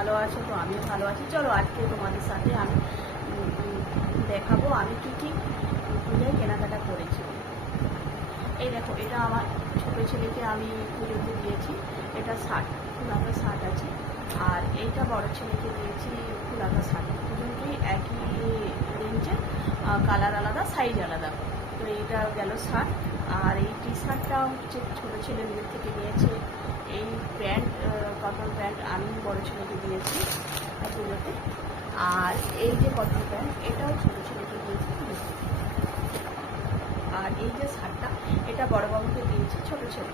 ভালো আছো? তো আমিও ভালো আছি। চলো আজকে তোমাদের সাথে আমি দেখাবো আমি কি কি পুজোয় কেনাকাটা করেছি। এই দেখো, এটা আমার ছোটো ছেলেকে আমি পুজোতে দিয়েছি। এটা শার্ট, ফুলাকা শার্ট আছে। আর এইটা বড় ছেলেকে দিয়েছি ফুলাকা শার্ট। দুটোই একই রেঞ্জে কালার আলাদা সাইজ আলাদা। তো এইটা গেল শার্ট। আর এই টি শার্টটা হচ্ছে ছোটো ছেলে নিজের থেকে নিয়েছে। এই প্যান্ট কটন প্যান্ট আমি বড়ো ছেলেকে দিয়েছি পুজোতে। আর এই যে কটন প্যান্ট, এটাও ছোটো ছেলেকে দিয়েছি। আর এই যে শার্টটা, এটা বড়বাবুকে দিয়েছি ছোট ছেলে।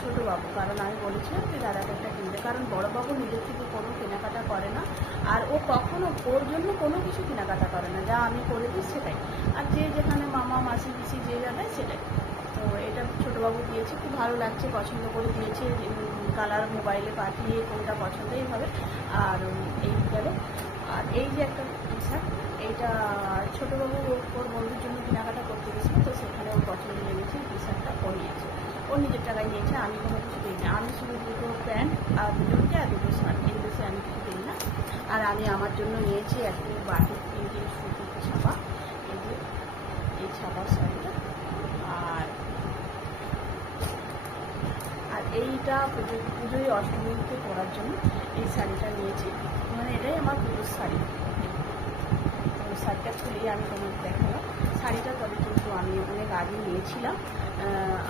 ছোটো বাবু, কারণ আমি বলেছিলাম যে দাদাকে একটা কিনতে। কারণ বড়বাবু নিজের থেকে কোনো কেনাকাটা করে না আর ও কখনো ওর জন্য কোনো কিছু কেনাকাটা করে না, যা আমি করে দিই সেটাই। আর যে যেখানে মামা, মাসি, পিসি যে যা দেয় সেটাই। তো এটা ছোটোবাবু দিয়েছে, খুব ভালো লাগছে, পছন্দ করে দিয়েছে কালার মোবাইলে পাঠিয়ে কোনটা পছন্দ এইভাবে আর এই গেল। আর এই যে একটা শার্ট এইটা ছোটোবাবু ওর বন্ধুর জন্য কেনাকাটা করতে গেছিল, তো সেখানে ওর পছন্দ লেগেছে টি শার্টটা ও ও নিজের টাকায় নিয়েছে, আমি কোনো কিছু দিই না আমি শুধু দুটো প্যান্ট, আর দুটো আর দুটো শার্ট। এর বেশি আমি কিছু দিই না আর আমি আমার জন্য নিয়েছি একটু বাটি প্রিন্টের সুতি ছাপা। এই যে, এই ছাপার শাড়িটা আর আর এইটা পুজো, পুজোয় অষ্টমীতে পরার জন্য এই শাড়িটা নিয়েছি। মানে এটাই আমার পুজোর শাড়ি। শাড়িটা খুলেই আমি তোমাকে দেখালাম। শাড়িটা তবে কিন্তু আমি অনেক আগে নিয়েছিলাম।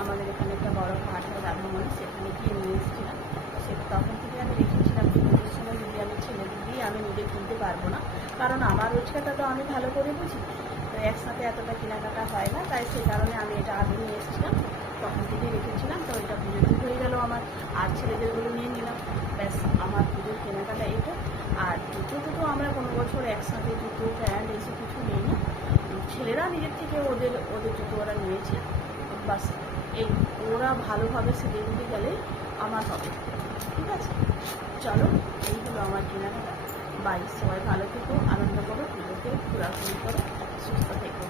আমাদের এখানে একটা বড় হাট হয় রাধামণি সেখানে গিয়ে নিয়ে এসেছিলাম। সে তখন থেকে আমি রেখেছিলাম যে পুজোর সময় যদি আমি ছেলে দিয়ে আমি নিজে কিনতে পারব না। কারণ আমার রোজগারটা তো আমি ভালো করে বুঝি। তো একসাথে এতটা কেনাকাটা হয় না, তাই সেই কারণে আমি এটা আগে নিয়ে এসেছিলাম, তখন থেকে রেখেছিলাম, তো এটা পুজোতে হয়ে গেল আমার। আর ছেলেদেরগুলো নিয়ে নিলাম। ব্যাস, আমার পুজোর কেনাকাটা এটা। আর জুতো টুতো আমরা কোনো বছর একসাথে জুতো প্যান্ট এইসব কিছু নিই না ছেলেরা নিজের থেকে ওদের ওদের জুতো ওরা নিয়েছে। বাস এই ওরা ভালোভাবে সেজে দিতে গেলেই আমার হবে। ঠিক আছে? চলো, এই হলো আমার কেনাকাটা। বাই সবাই ভালো থেকো আনন্দ করো পুজোতে ঘোরাঘুরি করো সুস্থ থেকো।